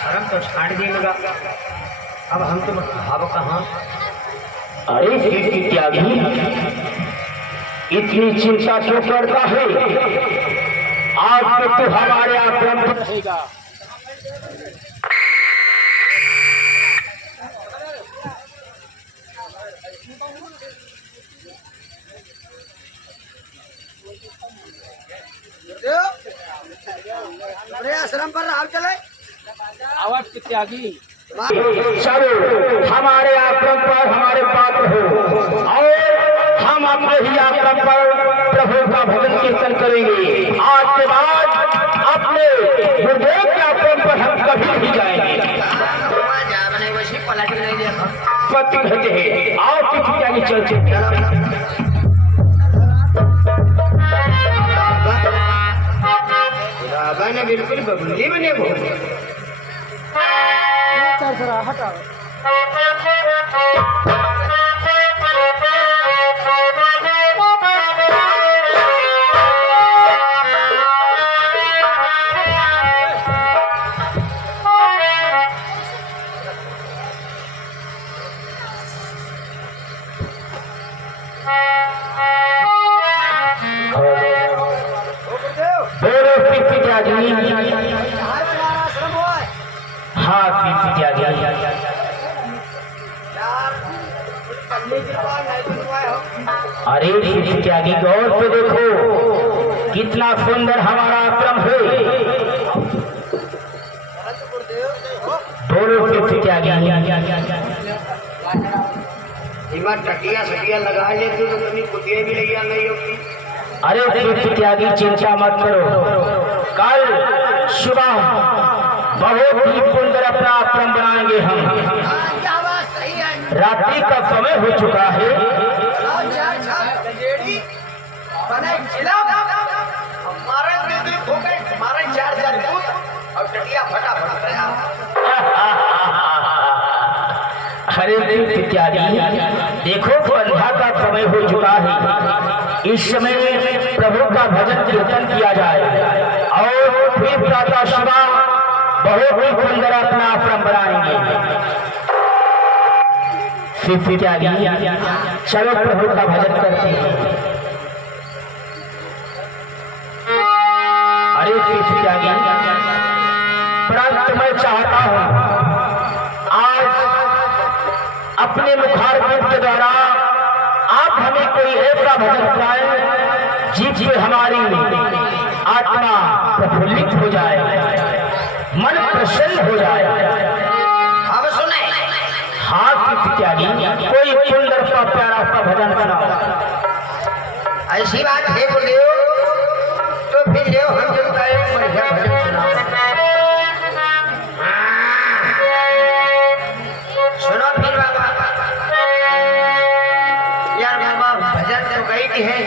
शर्म तो छाड़ देगा। अब हम तुम भाव कहाँ। अरे श्री त्यागी, इतनी चिंता क्यों करता है? आज तो तू हमारे आश्रम पर रहेगा। आश्रम पर राम चले आवाज त्यागी, चलो हमारे आश्रम पर हमारे पात्र हो और हम अपने ही आश्रम पर प्रभु का भजन कीर्तन करेंगे। आज के बाद अपने गुरुदेव के आश्रम पर हम कभी नहीं जाएंगे। पति कहते हैं आओ किसी त्यागी चलते। ने बिल्कुल बबली बने वो हटा। हाँ अरे त्यागी गौर से देखो कितना सुंदर हमारा आश्रम है। बोलो त्यागी, टटिया सटिया लगा ले तो तुम्हें कुटिया भी लगी नहीं होगी। अरे त्यागी चिंता मत करो, कल सुबह बहुत ही सुंदर अपना आश्रम बनाएंगे हम। रात्रि का समय हो चुका है। अरे इत्यादि देखो संध्या का समय हो चुका है। इस समय प्रभु का भजन कीर्तन किया जाए और फिर प्रातः सुबह बहुत ही सुंदर अपना आश्रम बनाएंगे। चलो प्रभु का भजन करते हैं। अरे त्यागी, परंतु मैं चाहता हूं आज अपने मुखारबिंद के द्वारा आप हमें कोई ऐसा भजन गाएं जिससे हमारी आत्मा प्रफुल्लित हो जाए, मन प्रसन्न हो जाए। अब सुने हाँ त्यागी, कोई सुंदर सा प्यारा सा भजन बनाओ। ऐसी बात है गुरुदेव, तो फिर देव हम जनता एक बढ़िया भजन सुनाओ। सुनो फिर बाबा। यार बाबा भजन तो गई की है,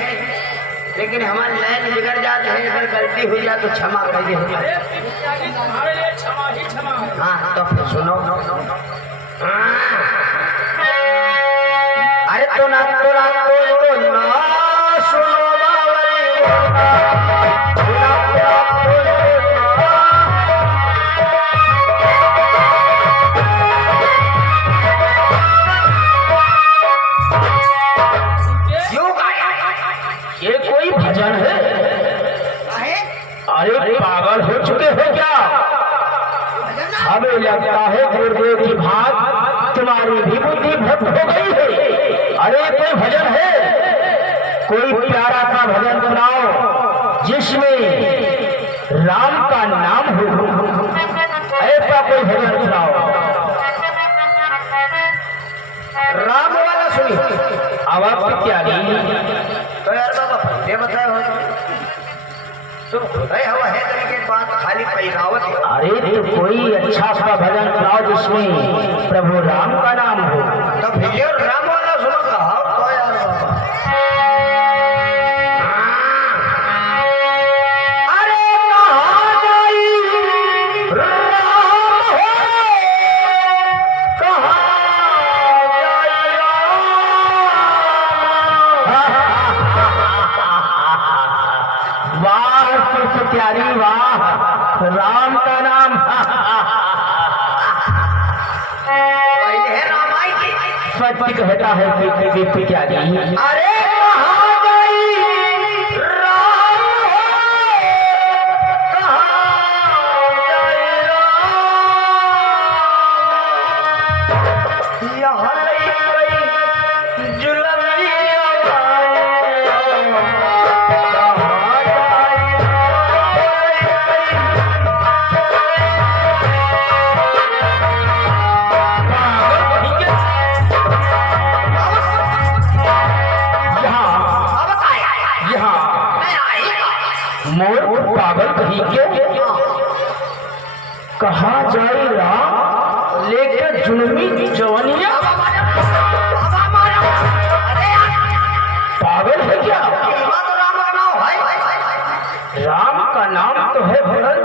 लेकिन हमारी लाइन बिगड़ जाती है। अगर गलती हुई जाए तो क्षमा कर दे। हाँ तो फिर सुनो। अरे तो ना तो ना सुनो ये कोई भजन है? अरे पागल हो चुके हो क्या? हमें लगता है गुरुदेव की बात तुम्हारी भी बुद्धि भ्रष्ट हो गई है। अरे कोई भजन है, कोई प्यारा सा भजन सुनाओ जिसमें राम का नाम हो। ऐसा कोई भजन सुनाओ। राम वाला सुनी आवाज त्यागी। तो यार बाबा ये बताए हो तुम खुदाई हवा है के बात खाली पहनावत है। अरे तो कोई अच्छा सा भजन सुनाओ जिसमें प्रभु राम का नाम हो। तो फिर राम वाला सुनो कहा तो यार बाबा। अरे कहाँ जाई राम हो, कहाँ जाई वाह प्यारी वाह, राम का नाम पति कहता है कि पिताजी अरे कहाँ गई राम हो, कहाँ गई राम, यहाँ नहीं गई जुलमिया माए, कहाँ गई मोर पागल कहीं के कहा जाए राम लेकर जुलमी जवानिया, पागल है क्या? राम का नाम तो है भरत,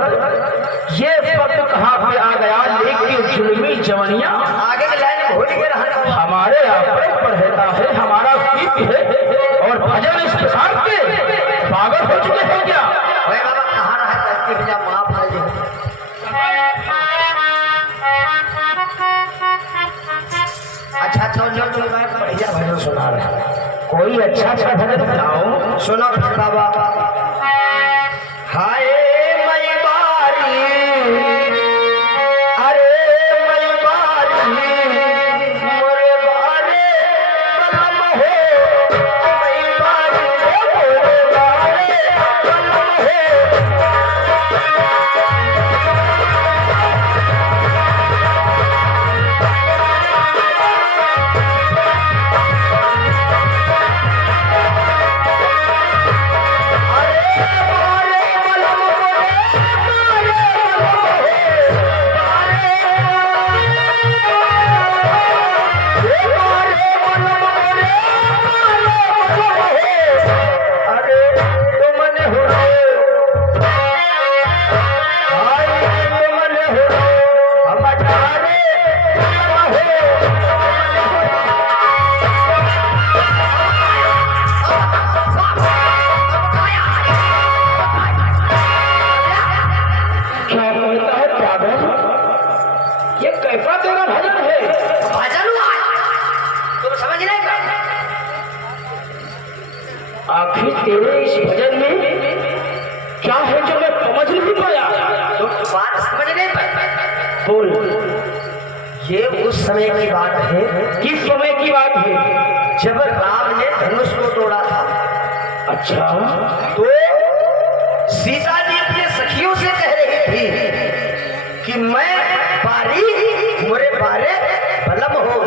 ये शब्द कहाँ पे आ गया लेके जुलमी जवानिया? आगे के लाइन भूल के रहना, हमारे आप पर रहता है, हमारा सीप है और भजन इस प्रकार के पागल हो चुके हैं क्या? भाई बाबा कहाँ रहा है धरती भेजा माफ कर दे। अच्छा जो बढ़िया भजन सुना रहे हैं, कोई अच्छा भजन सुनाओ। सुनो बाबा। हाय मई बारी, अरे मई बारी, मोरे बारे कलम हो, मई बारी मोरे बारे कलम हो। आखिर तेरे इस भजन में क्या है जो मैं समझ नहीं पाया? तो बात समझ नहीं पाई? बोल। ये उस समय की बात है। किस समय की बात है? जब राम ने धनुष को तोड़ा था। अच्छा, तो सीता जी अपने सखियों से कह रही थी कि मैं बारी मोरे बारे बलम हो,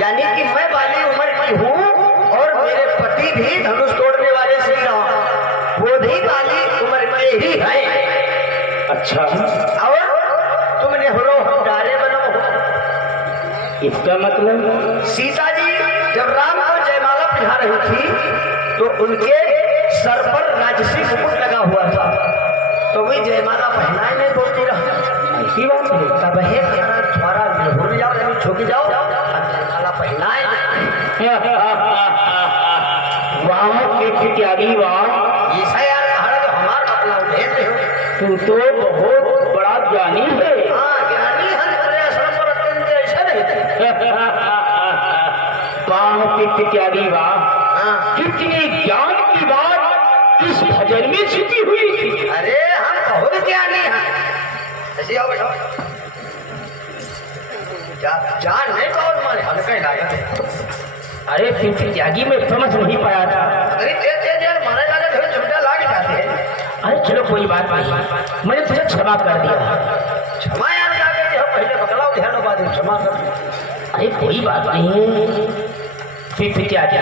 यानी कि मैं बाली उम्र की हूँ और मेरे पति भी धनुष तोड़ने वाले श्री राम, वो भी बाली उम्र के ही है। अच्छा, और तुमने हो डाले बलम हो। इसका मतलब सीता जी जब राम को जयमाला पहना रही थी तो उनके सर पर राजसी मुकुट लगा हुआ था, तो वही जयमाला पहनाए नहीं बोलती रहा। ऐसी बात है? तब है थोड़ा भूल जाओ, तुम झुक जाओ, जयमाला पहनाए वाह इत्यादि वाह। ऐसा यार कहा तो हमारा अपना भेद हो। तू तो बहुत बड़ा ज्ञानी है। हाँ ज्ञानी हन आश्रम पर अत्यंत ऐसा नहीं। वाह इत्यादि वाह। हाँ। कितनी ज्ञान की बात इस भजन में छिपी हुई थी। अरे हम बहुत ज्ञानी हैं। ऐसे आओ बैठो। जान नहीं पाओ तुम्हारे हल्का ही लाया है। अरे फिर त्यागी में समझ नहीं पाया था। अरे तेज यार मारे जाने थोड़े झुमटा लाग जाते हैं। अरे चलो कोई बात नहीं, मैंने तुझे क्षमा कर दिया। क्षमा यार जाके जो पहले बकलाओ ध्यान बाद में क्षमा कर। अरे कोई बात नहीं, फिर त्यागी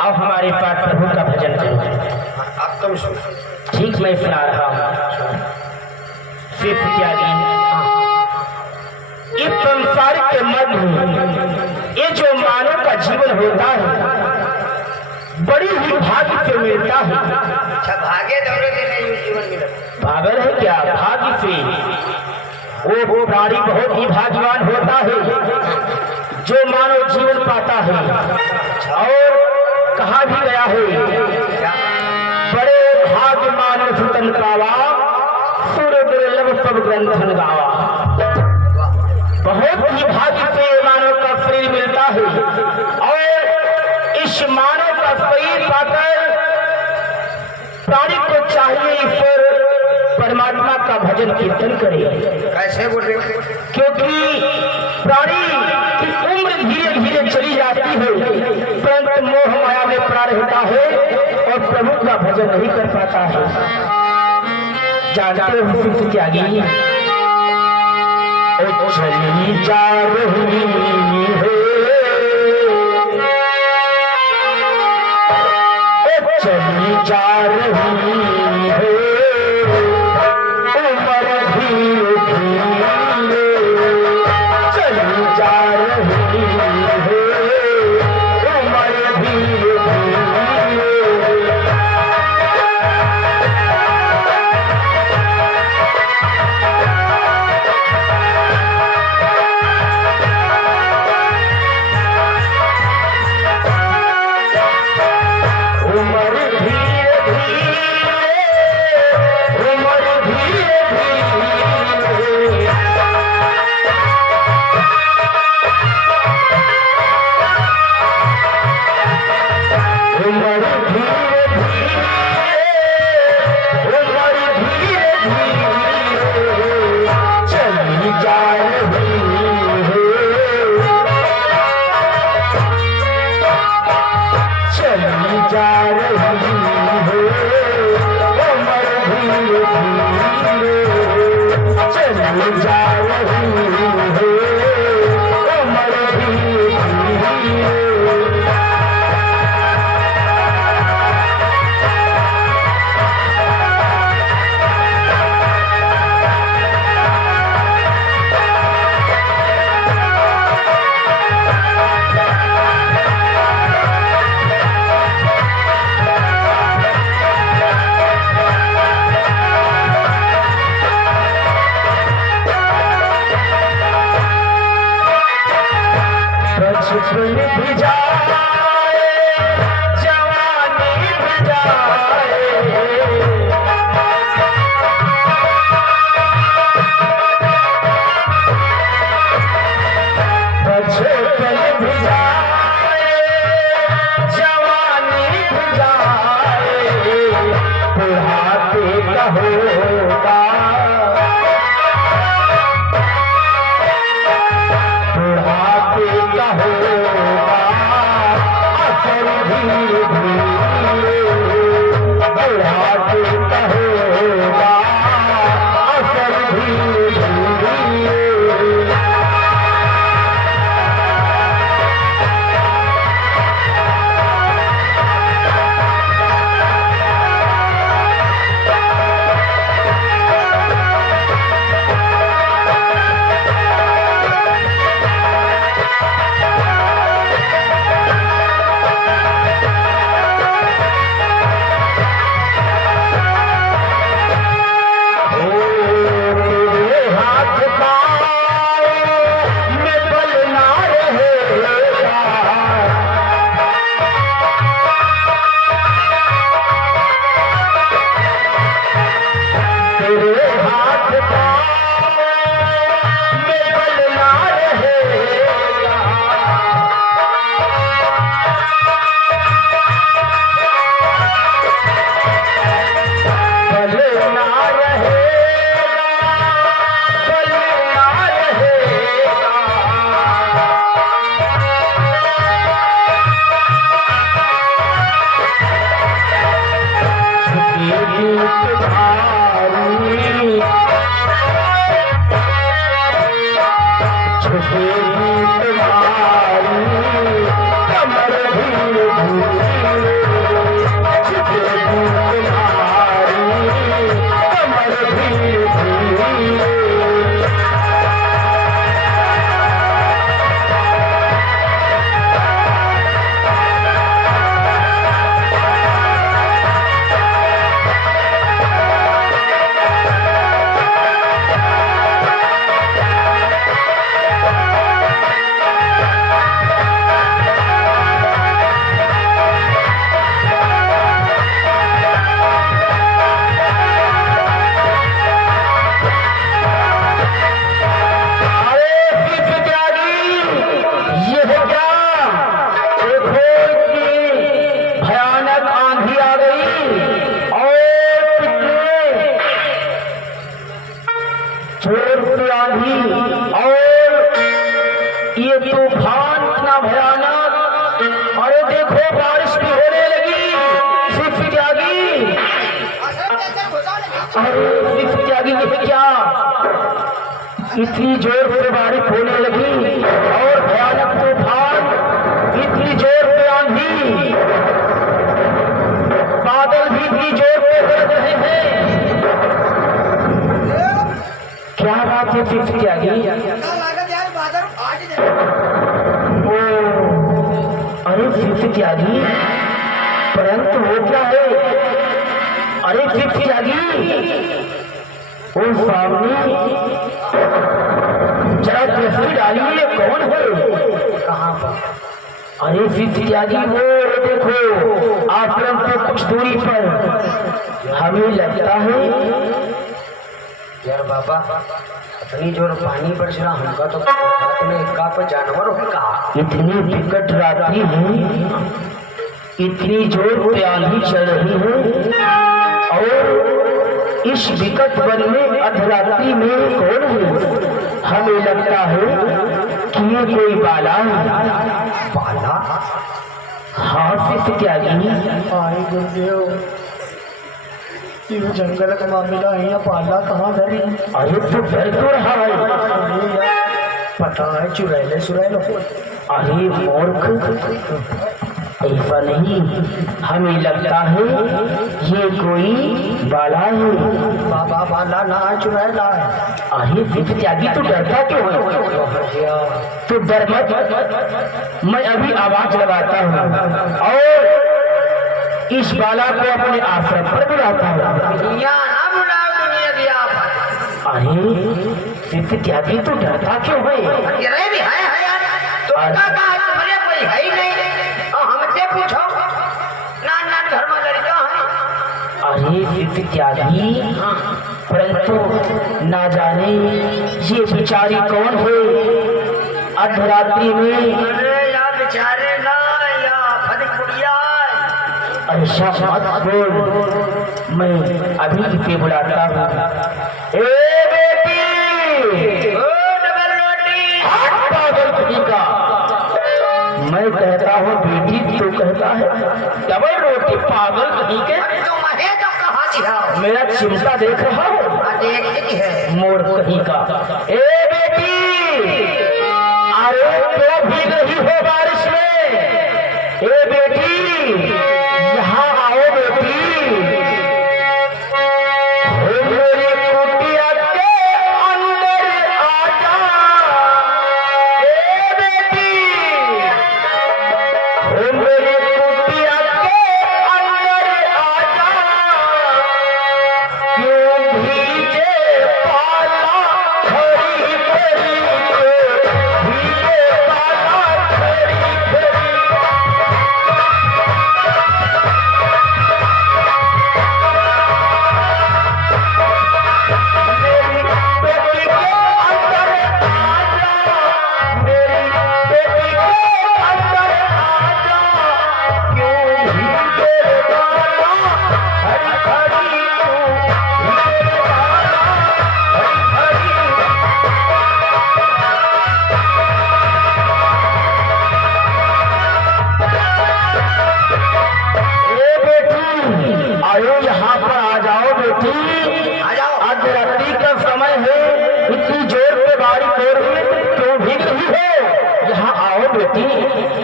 अब हमारे पास प्रभु का भजन करो। आप तुम सुनो। ठीक मैं सुना रहा हूँ। फिर त्यागी इस संसार के मध्य ये जो मानव का जीवन होता है बड़ी ही भाग्य से मिलता है। अच्छा भाग्य दौड़े देने जीवन मिला। पागल है क्या? भाग्य से वो प्राणी बहुत ही भाग्यवान होता है जो मानव जीवन पाता है। और कहा भी गया है बड़े भाग्य मानव सुतन पावा सुर दुर्लभ सब ग्रंथन गावा। बहुत ही भाग्य से मानव का शरीर मिलता करता है और इस मानव का शरीर पाकर प्राणी को चाहिए ईश्वर परमात्मा का भजन कीर्तन करे। कैसे बोले? क्योंकि प्राणी की उम्र धीरे धीरे चली जाती है, परंतु मोह माया में पड़ा रहता है और प्रभु का भजन नहीं कर पाता है। जानते हो सिद्ध त्यागी चली जा रही है, चली जा रही है उम्र धीरे धीरे, चली जा रही है उम्र धीरे धीरे। जोर से आंधी और ये तूफान इतना भयानक। अरे देखो बारिश भी होने लगी। सिर्फ त्यागी, अरे सिर्फ त्यागी ये क्या, इतनी जोर से बारिश होने लगी और भयानक तूफान, इतनी जोर से आंधी, बादल भी इतनी जोर से गरज रहे हैं। क्या बात है सिर्फ त्यागी? ओ, अरे सिर्फ त्यागी, परंतु वो क्या है? अरे सिर्फ त्यागी, वो सामने जरा दृष्टि डालिए, कौन है? कहाँ पर? अरे सिर्फ त्यागी, वो देखो आश्रम से कुछ दूरी पर। हमें लगता है यार बाबा, इतनी जोर पानी बरस रहा, हमका तो हाथ में इक्का पर जानवर होगा। इतनी विकट रात्रि है, इतनी जोर पे आंधी चल रही है और इस विकट वन में अधरात्रि में कौन है? हमें लगता है कि ये कोई बाला है। बाला? हाँ सिर्फ त्यागी। आई गुरुदेव, ये जंगल का मामला है, या पाला कहाँ धरी? अरे तो डर क्यों रहा है? पता है चुड़ैले सुरैल। अरे मूर्ख, ऐसा नहीं, हमें लगता है ये कोई बाला है। बाबा बाला ना है, चुड़ैला है। अरे सिर्फ त्यागी, तो डरता क्यों है? तो डर मत, मैं अभी आवाज लगाता हूँ और इस बाला को अपने आश्रम पर बुलाता हूँ। दुनिया ना बुलाओ, दुनिया की आफत। अरे सिर्फ त्यागी, तो डरता क्यों है? अंधेरे भी है यार, तो कहा तुम्हारे कोई है ही नहीं, और हमसे पूछो, नान नान घर में लड़का है। अरे सिर्फ त्यागी, परंतु ना जाने ये बेचारी कौन है अर्धरात्रि में? अरे या बेचारे ना, या फद कुड़िया। ऐसा मत बोल, मैं अभी इसे बुलाता हूँ। ए बेटी, ओ डबल रोटी। पागल कहीं का, मैं कहता हूँ बेटी, तू कहता है डबल रोटी। पागल कहीं के, तुम है तो कहा दिया, मेरा चिमटा देख रहा हो? देखती है। मोर कहीं का। ए बेटी, अरे क्यों भीग रही हो बारिश में? ए बेटी, यहाँ आओ बेटी। हो मेरी कुटिया के अंदर आ जा। ए बेटी, हो मेरी कुटिया के अंदर आ जा। क्यों भीगे पाला खड़ी खड़ी को, भीगे पाला खड़ी खड़ी। मेरी बेटी के अंदर आ जा, मेरी बेटी के अंदर आ जा। क्यों भीगे पाला खड़ी खड़ी को, भीगे पाला खड़ी खड़ी। ए बेटी, आयो यहाँ पर आ जाओ बेटी। आ जाओ। अर्धरात्रि का समय है, इतनी जोर पे बारिश हो रही है, क्यों भीग रही हो? यहाँ आओ बेटी।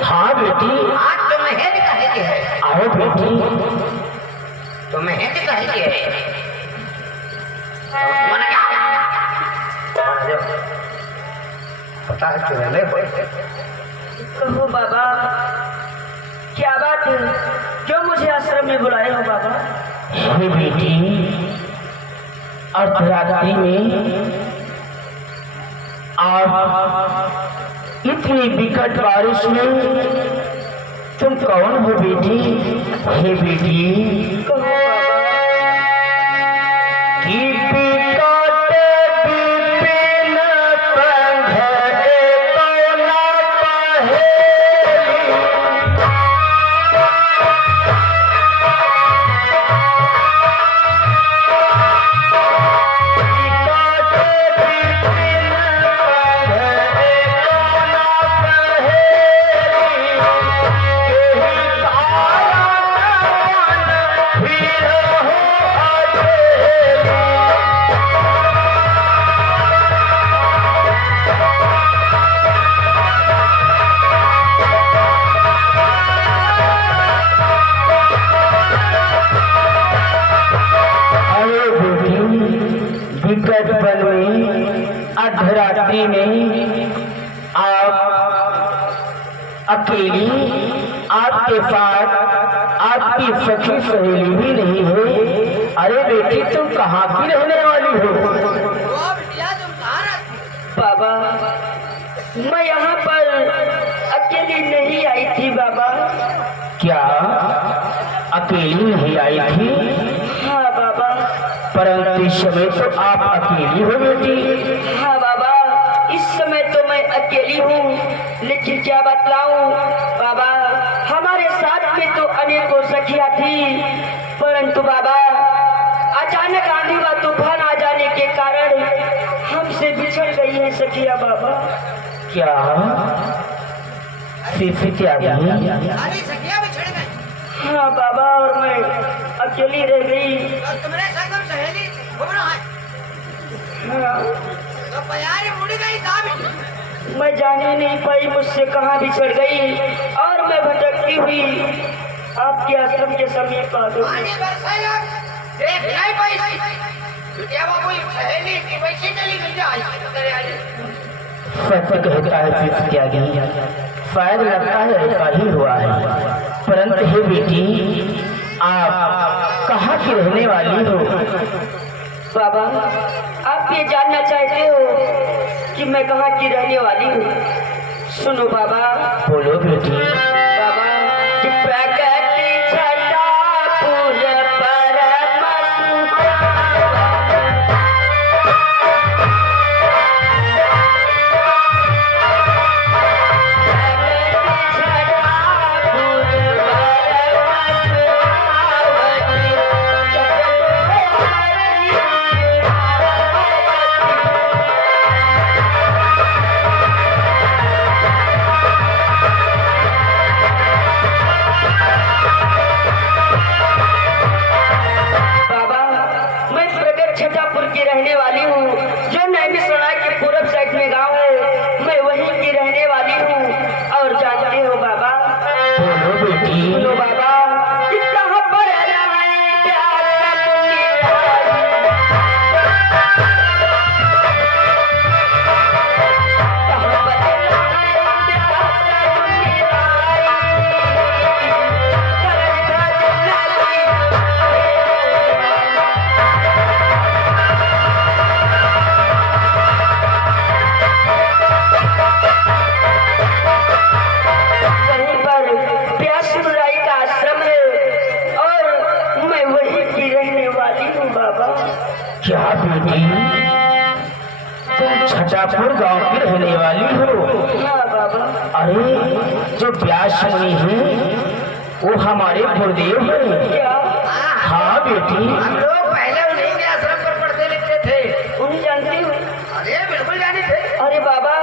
हाँ बेटी, आज तुम है कहे के है, आओ बेटी। तुम है कहे के है। मन क्या? पता है चुड़ैले को। कहो बाबा, क्या बात है? क्यों मुझे आश्रम में बुलाए हो बाबा? हे बेटी, अर्धरात्रि में आप इतनी विकट बारिश में तुम कौन हो बेटी? हे बेटी, कहो बाबा। कि विकट विपिन संघ एको न पहेली। विकट मध्यरात्रि में आप अकेली, आपके साथ आपकी सखी सहेली भी नहीं है। अरे बेटी तुम कहाँ की रहने वाली हो? बाबा मैं यहाँ पर अकेली नहीं आई थी बाबा। क्या अकेली नहीं आई थी? हाँ बाबा। परंतु इस समय तो आप अकेली हो बेटी। हाँ बाबा इस समय तो मैं अकेली हूँ, लेकिन क्या बतलाऊं बाबा, हमारे साथ में तो अनेकों सखियाँ थी, परंतु बाबा अचानक आंधी व तूफान आ जाने के कारण हमसे बिछड़ गई है सखिया बाबा। क्या फिर क्या सारी सखियां बिछड़ गई। हाँ बाबा और मैं अकेली रह गई। और तुम्हारे संगम सहेली घूम रहा है हाँ, तो प्यारी मुड़ गई कहाँ? मैं जान ही नहीं पाई मुझसे कहाँ बिछड़ गई और मैं भटकती हुई आपके आश्रम के समीप आ गई। पानी बरसाया देख नहीं पाई। बिटिया बाबू सहेली की वैसी चली गई आई तेरे आई। सत्य कहता है फिर क्या गई? शायद लगता है ऐसा ही हुआ है। परंतु हे बेटी आप कहाँ की रहने वाली हो? बाबा आप ये जानना चाहते हो कि मैं कहाँ की रहने वाली हूँ? सुनो बाबा। बोलो बेटी। बाबा कि प्रकृति छटा फूल परम बाबा मैं प्रगट छठापुर की रहने वाली हूँ, जो नैमिषारण्य के पूरब साइड में गांव है, मैं वहीं की रहने वाली हूँ। और जानते हो बाबा, बोलो बेटी। सुनो बाबा कि कहाँ पर है प्यार वहीं पर प्यास मुराई का आश्रम है और मैं वहीं की रहने वाली हूँ बाबा। क्या बेटी तुम छठापुर गांव की रहने वाली हो? हाँ बाबा। अरे जो व्यास मुनि है वो हमारे गुरुदेव हैं। क्या हाँ बेटी। हम लोग पहले उन्हीं के आश्रम पर पढ़ते लिखते थे। उन्हें जानते हो? अरे बिल्कुल जाने थे। अरे बाबा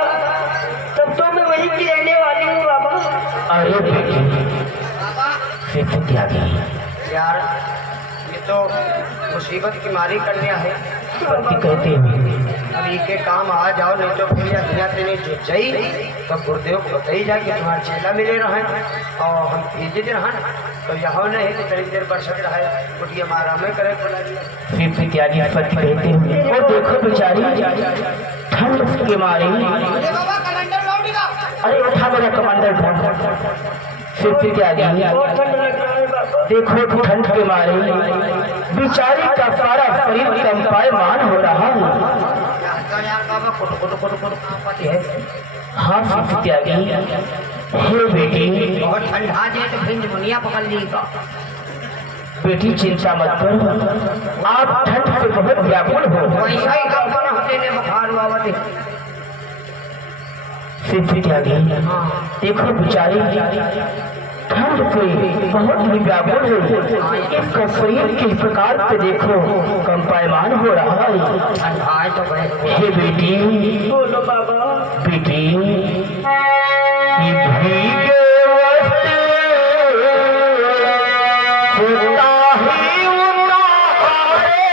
तब तो मैं वहीं की रहने वाली हूँ बाबा। अरे बेटी बाबा फिर क्या गई? यार ये तो मुसीबत की मारी कन्या है। सत्य कहते हैं। अभी के काम आ जाओ, नहीं तो फिर दुनिया से नहीं जुट जाई तो गुरुदेव को बताई जाए कि तुम्हारा चेला मिले रहे और हम भेजे रहे तो यहाँ नहीं कि तरी देर बरसत रहे कुटिया मारा में करे बोला दिया। फिर क्या गया? सत्य कहते हैं। और देखो बेचारी ठंड के मारे। अरे बाबा कैलेंडर लौट गया। अरे उठा मेरा कमांडर ठंड। फिर क्या गया? बहुत ठंड लग रहा है बाबा। देखो ठंड के मारे बेचारी का सारा शरीर कंपायमान हो रहा है। यार बाबा फोटो फोटो फोटो फोटो पाती है। हाँ फिर क्या गया? हे बेटी बहुत ठंडा जाए तो फिर निमोनिया पकड़ लेगा। बेटी चिंता मत करो, आप ठंड से बहुत व्याकुल हो। वैसा ही काम करना होते ने बुखार हुआ थे। फिर क्या गई? देखो बेचारी ठंड से बहुत ही व्याकुल है। इसका शरीर किस प्रकार से देखो कंपायमान हो रहा है। ठंडा है तो बड़े हे बेटी बोलो बाबा। बेटी ये भीगे वस्त्र होता ही उतारे।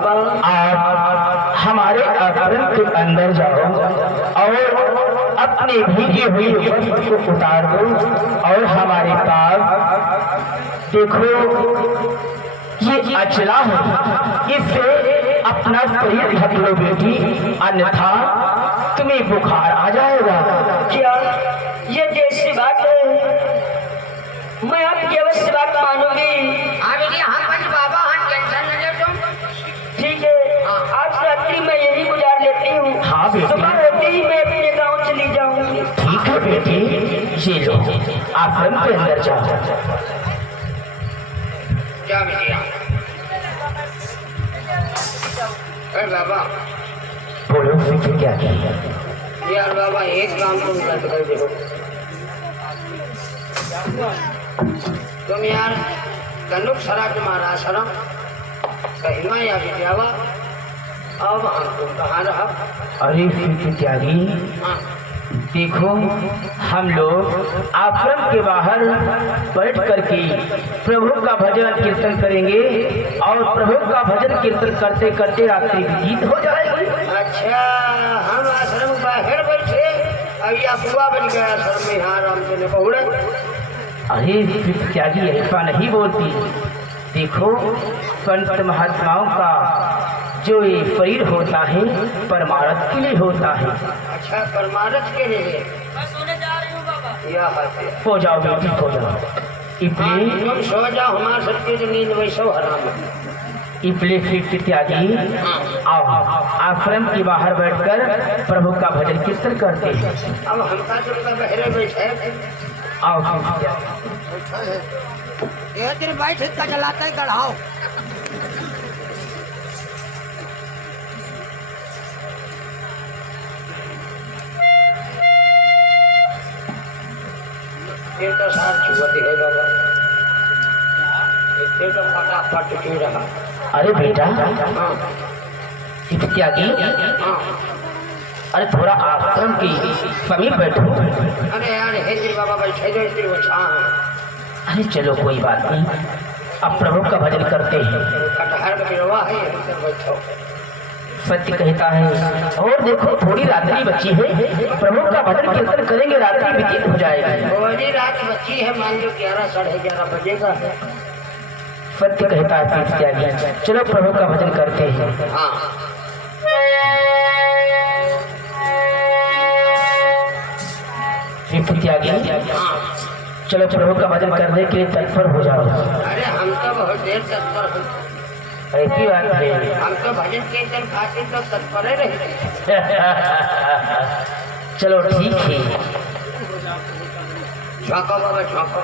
बाबा। आप हमारे आश्रम के अंदर जाओ और अपने भीगी हुई वस्त्र को उतार दो और हमारे पास देखो ये अचला है, इससे अपना शरीर ढक लो बेटी, अन्यथा तुम्हें बुखार आ जाएगा। क्या ये जैसी बात है, मैं आपकी अवश्य बात मानूंगी। बाबा हाँ टेंशन न ले तुम। ठीक है, आज रात्रि मैं यही गुजार लेती हूँ। हाँ बेटी। सुबह होते ही मैं अपने गांव चली जाऊंगी। ठीक है बेटी, ये लो आश्रम के अंदर जाओ। क्या बेटिया? अरे बाबा बोलो फिर क्या किया? यार बाबा एक काम तुम कर दो। तुम यार गंडुक सरा तुम्हारा शरम कहिमा या विद्यावा अब हमको कहाँ रहा? अरे फिर त्यागी, हाँ देखो हम लोग आश्रम के बाहर बैठ करके प्रभु का भजन कीर्तन करेंगे और प्रभु का भजन कीर्तन करते करते रात्रि बीत हो जाएगी। अच्छा हम आश्रम बाहर बैठे अब या बुआ बन गया आश्रम में। हाँ राम जी ने बहुड़े। अरे फिर त्यागी ऐसा नहीं बोलती, देखो संत महात्माओं का जो ये शरीर होता है परमार्थ के लिए होता है। अच्छा परमारथ के लिए या हो जाओ बेटी, हो जाओ। इसलिए तुम सो जाओ, हमारे सबके जो नींद वैसो हराम है। इसलिए फिर त्यागी आओ आश्रम के बाहर बैठकर प्रभु का भजन कीर्तन करते हैं। अब हमका तुमका बहरे बैठे आओ फिर ये तेरे बैठ का जलाता है गढ़ाओ। ये तो सार छुआती है बाबा, ये तो फटाफट क्यों रहा? अरे बेटा हाँ त्यागी, हाँ अरे थोड़ा आश्रम की समीप बैठो। अरे यार हेजरी बाबा बैठे जो इतनी वो छां अरे चलो कोई बात नहीं, अब प्रभु का भजन करते हैं। कटहर में गिरवा है इधर बैठो। सत्य कहता है। और देखो थोड़ी रात्रि बची है, प्रभु का भजन कीर्तन करेंगे, रात्रि व्यतीत हो जाएगी। बड़ी रात बची है, मान लो 11 साढ़े 11 बजेगा। सत्य कहता है फिर त्यागी, चलो प्रभु का भजन करते हैं। हाँ फिर त्यागी हाँ चलो प्रभु का भजन करने के लिए तत्पर हो जाओ। अरे हम तो बहुत देर तत्पर हैं। ऐसी बात है। हम तो भजन कीर्तन खाते तो तत्पर रहते। चलो ठीक है। झोंको बाबा झोंको।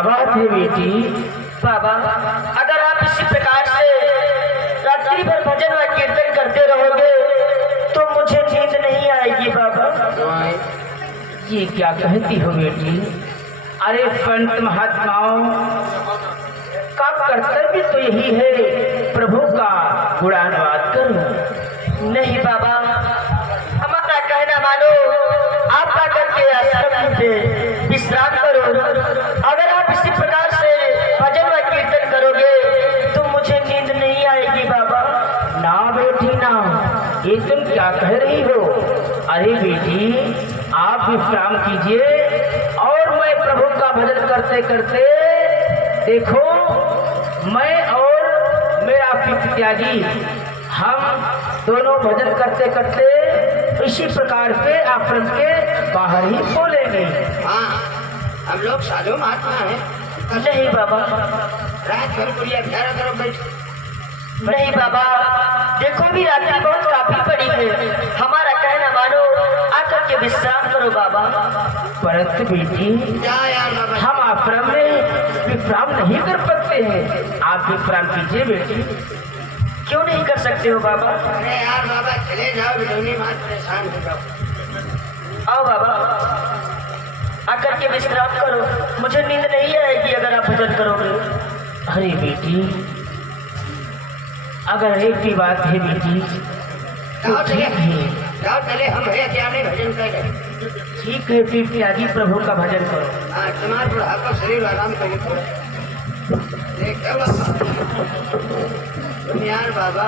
क्या बात है बेटी? बाबा अगर आप इसी प्रकार से रात्रि भर भजन व कीर्तन करते रहोगे तो मुझे नींद नहीं आएगी बाबा। ये क्या कहती हो बेटी? अरे संत महात्माओं का कर्तव्य तो यही है, प्रभु का गुणानुवाद करो। नहीं बाबा, हमारा कहना मानो, आप आकर के आश्रम पे विश्राम करो। अगर आप इसी प्रकार से भजन व कीर्तन करोगे तो मुझे नींद नहीं आएगी बाबा। ना बेटी ना, ये तुम क्या कह रही हो? अरे बेटी आप विश्राम कीजिए और मैं प्रभु का भजन करते करते, देखो मैं और मेरा पिताजी हम दोनों भजन करते करते इसी प्रकार से आश्रम के बाहर ही बोलेंगे। हाँ, हम लोग साधु महात्मा हैं। नहीं बाबा, रात भर पूरी 11 तरफ बैठ। नहीं बाबा, देखो भी रात्रि बहुत काफी पड़ी है, हमारा कहना मानो, आकर के विश्राम करो बाबा। परंतु बेटी जा यार बाबा। हम आश्रम में विश्राम नहीं कर सकते हैं, आप विश्राम कीजिए बेटी। क्यों नहीं कर सकते हो बाबा? अरे यार बाबा चले जाओ, बिलोनी मात परेशान हो जाओ। आओ बाबा, आकर के विश्राम करो, मुझे नींद नहीं आएगी अगर आप भजन करोगे। अरे बेटी अगर एक भी बात है बेटी तो जाओ चले, ठीक है, जाओ चले, हम भैया क्या नहीं भजन कर रहे। ठीक है फिर त्यागी प्रभु का भजन करो। हाँ, तुम्हारा बुढ़ापा शरीर आराम करिए थोड़ा। देखते बाबा तुम यार बाबा,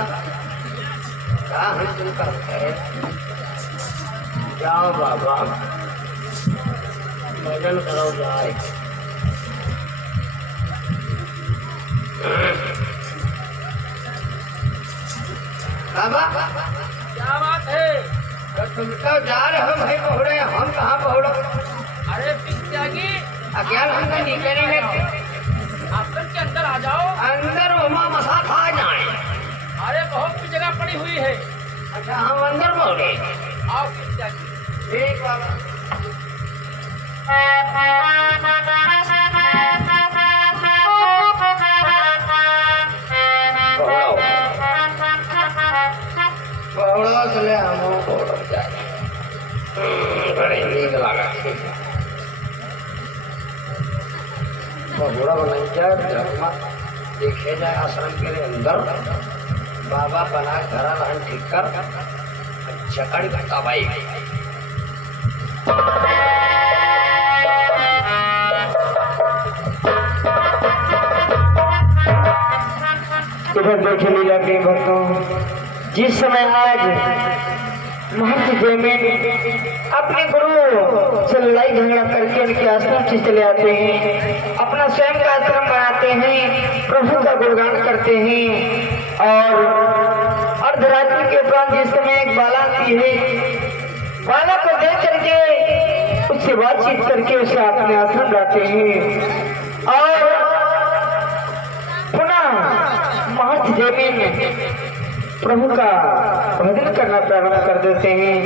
कहा हम तुमका है। जाओ बाबा भजन करो जाए। बाबा क्या बात है? तो तुम तो जा रहे हो भाई बहुड़े, हम कहाँ बहुड़ो? अरे त्यागी अज्ञान हमको नीचे नहीं लेते। आश्रम के अंदर आ जाओ। अंदर उमा मसा खा जाए। अरे बहुत सी जगह पड़ी हुई है। अच्छा हम अंदर बहुड़े। आओ त्यागी। ठीक बाबा। बहुड़ो चले, हम बहुड़ो जाए। बड़ी नीक लगा। बहुड़ा बनाई जाए, धर्म देखे जाए आश्रम के अंदर। बाबा बना धरा रहन ठीक कर, जकड़ दबाई। इधर देखे लीला के भक्तों, जिस समय आज महर्षि जयमिन अपने गुरु से लड़ाई झगड़ा करके उनके आश्रम से चले आते हैं, अपना स्वयं का आश्रम बनाते हैं, प्रभु का गुणगान करते हैं। और अर्धरात्रि के उपरांत जिस समय एक बाला आती है, बाला को देख करके उससे बातचीत करके उसे अपने आश्रम लाते हैं और महर्षि जयमिन प्रभु का भजन करना प्रारंभ कर देते हैं।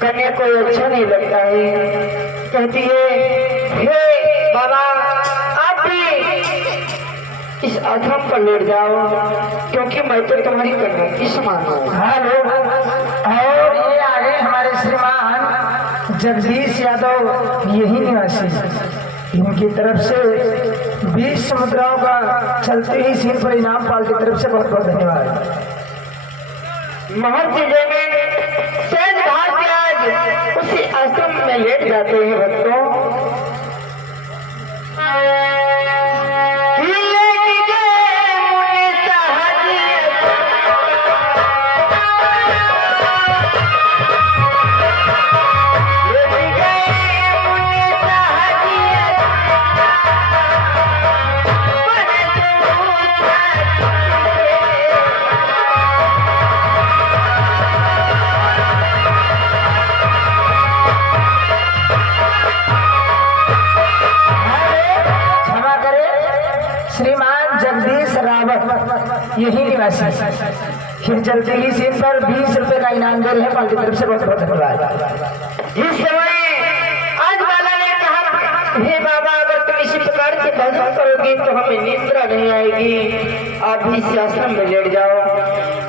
कन्या को अच्छा नहीं लगता है, कहती है हे बाबा आप भी इस आश्रम पर लेट जाओ, क्योंकि मैं तो तुम्हारी कन्या की समान हूँ। हेलो, और ये आगे हमारे श्रीमान जगदीश यादव यही निवासी, इनकी तरफ से 20 मुद्राओं का चलते ही सिर पर इनाम पाल की तरफ से बहुत बहुत धन्यवाद। महर्षि जयमिन सहज भाव से आज उसी आश्रम में लेट जाते हैं भक्तों। श्रीमान जगदीश रावत यही निवासी, फिर चलते ही सीन पर 20 रुपए का इनाम दे रहे हैं, पाल की तरफ से बहुत बहुत धन्यवाद। इस समय आज बाला ने कहा हे बाबा अगर तुम इसी से भजन करोगी तो हमें निद्रा नहीं आएगी। आप भी इस आश्रम में लेट जाओ।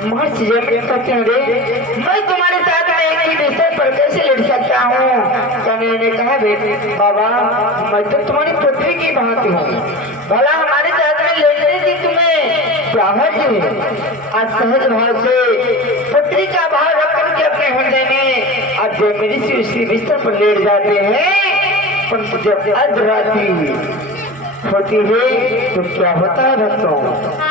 महर्षि जयमिनी कहते हैं, रे मैं तुम्हारे साथ में एक ही बिस्तर पर कैसे लेट सकता हूँ? कन्हैया ने कहा, बेटे बाबा मैं तो तुम्हारी पुत्री की भांति हूँ, भला हमारे साथ में लेटने की तुम्हें क्या हर्ज है? आज सहज भाव से पुत्री का भाव रख करके अपने हृदय में आज जयमिनी से उसी बिस्तर पर लेट जाते हैं। परंतु जब अर्धरात्रि होती है तो क्या होता है भक्तों?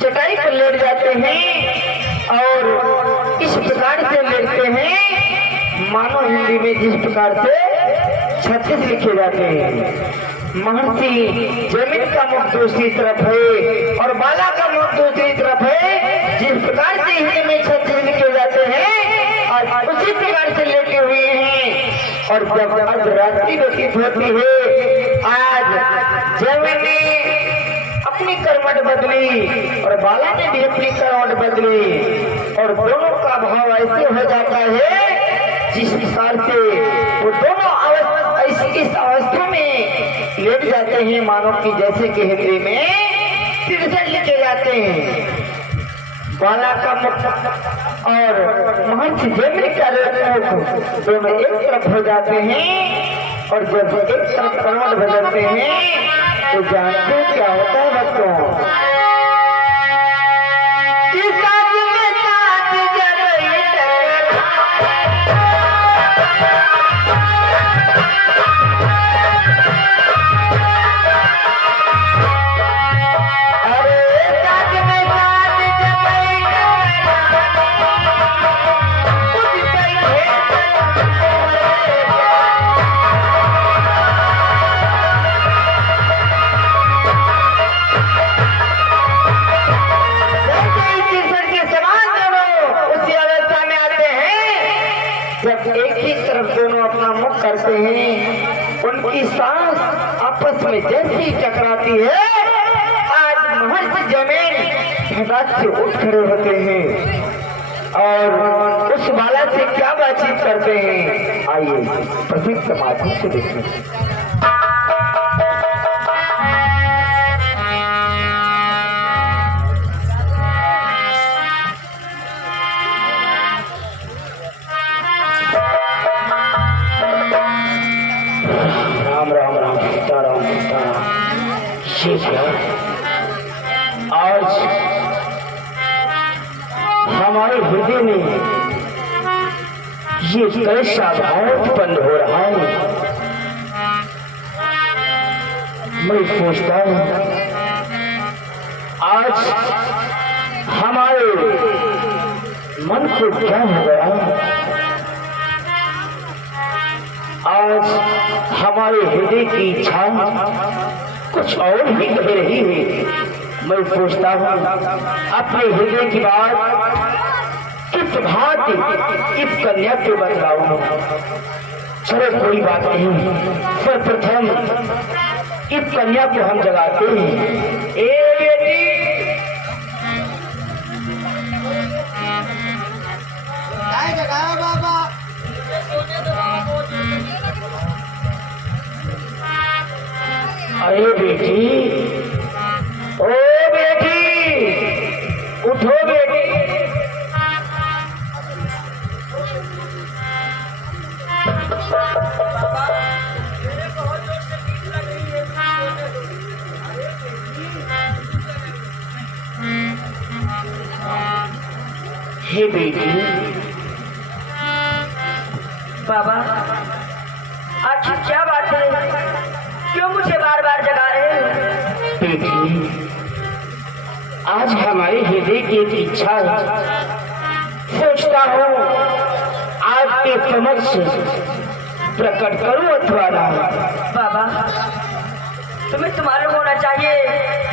चटाई पर लेट जाते हैं और इस प्रकार से लेटते हैं मानो हिंदी में जिस प्रकार से 36 लिखे जाते हैं। महर्षि जयमिनी का मुख दूसरी तरफ है और बाला का मुख दूसरी तरफ है। जिस प्रकार से हिंदी में 36 लिखे जाते हैं और उसी प्रकार से लेटे हुए हैं। और जब अर्धरात्रि व्यतीत होती है, आज जयमिनी अपनी करवट बदली और बाला ने भी अपनी करवट बदली और दोनों का भाव ऐसे हो जाता है जिस प्रकार से वो दोनों इस अवस्था में लेट जाते हैं मानो कि जैसे कि हिंदी में 63 लिखे जाते हैं। बाला का मुख और महर्षि जयमिनी का मुख दोनों एक तरफ हो जाते हैं और जब एक तरफ करवट बदलते हैं तो जानते हैं क्या होता है भक्तों? जब एक ही तरफ दोनों अपना मुख करते हैं, उनकी सांस आपस में जैसी टकराती है, आज महर्षि जयमिनी झटाक से उठ खड़े होते हैं और उस बाला से क्या बातचीत करते हैं, आइए प्रसिद्ध के माध्यम से देखिए। आज हमारे हृदय में ये कैसा भाव उत्पन्न हो रहा है? मैं सोचता हूँ आज हमारे मन को क्या हो गया? आज हमारे हृदय की इच्छा कुछ और ही कह रही है। मैं सोचता हूँ अपने हृदय की बात किस भांति इस कन्या को बतलाऊं। चलो कोई बात नहीं, सर्वप्रथम इस कन्या को हम जगाते हैं। ए बेटी, जगाओ बाबा। अरे बेटी, ओ बेटी, उठो बेटी। हे बेटी। बाबा, आखिर क्या बात है? क्यों मुझे बार बार जगा रहे हैं? बेटी, आज हमारे हृदय की एक इच्छा है। सोचता हूँ आपके समक्ष प्रकट करूं अथवा ना। बाबा तुम्हें तो मालूम होना चाहिए,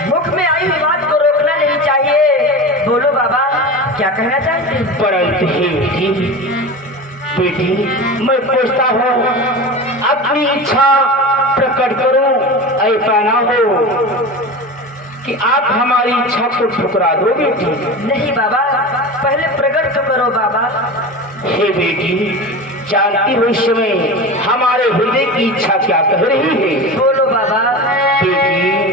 मुख में आई हुई बात को रोकना नहीं चाहिए। बोलो बाबा क्या कहना चाहते हैं? परंतु हे बेटी मैं पूछता हूँ अपनी इच्छा प्रकट करूं ऐसा ना हो कि आप हमारी इच्छा को ठुकरा दो बेटी। नहीं बाबा पहले प्रकट तो करो बाबा। हे बेटी जानती हो इस समय हमारे हृदय की इच्छा क्या कह रही है? बोलो बाबा। बेटी